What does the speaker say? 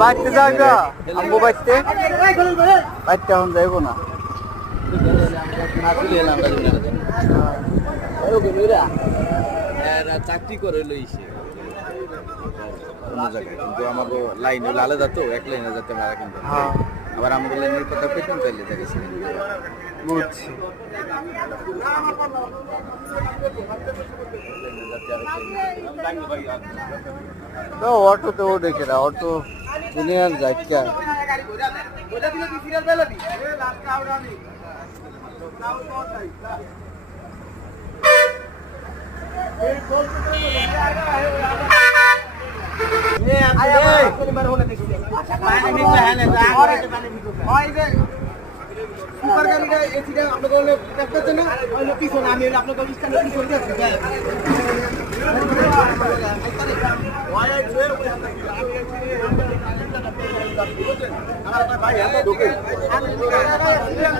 বাড়তে যাইবা আমগো বাড়তে এখন যাইবো না চাকরি করে লইছে কিন্তু আমাকে লাইনে আলাদা তো এক লাইনে যাতে মারা কিন্তু আবার আমাদের লাইনের কথা পেতেন চাইলে দেখেছি বুঝছি অটোতে ও দেখে না অটো দুনিয়ার যাচ্ছে